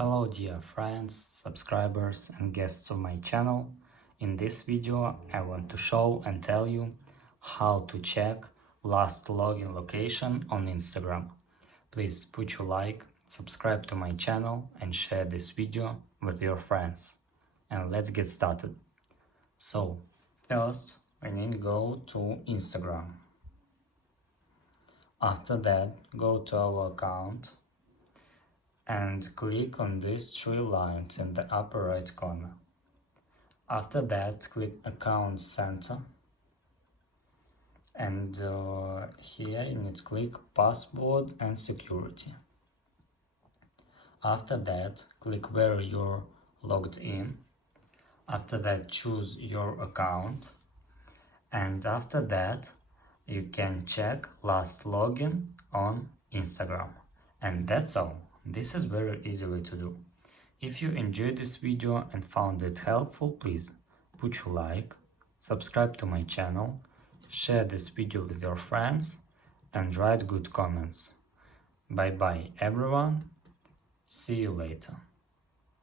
Hello dear friends, subscribers and guests of my channel. In this video I want to show and tell you how to check last login location on Instagram. Please put your like, subscribe to my channel and share this video with your friends. And let's get started. So first we need to go to Instagram. After that go to our account and click on these three lines in the upper right corner. After that, click Account Center, and here you need to click Password and Security. After that, click where you're logged in. After that, choose your account, and after that, you can check last login on Instagram. And that's all. This is very easy way to do. If you enjoyed this video and found it helpful, please put your like, subscribe to my channel, share this video with your friends and write good comments. Bye bye everyone, see you later.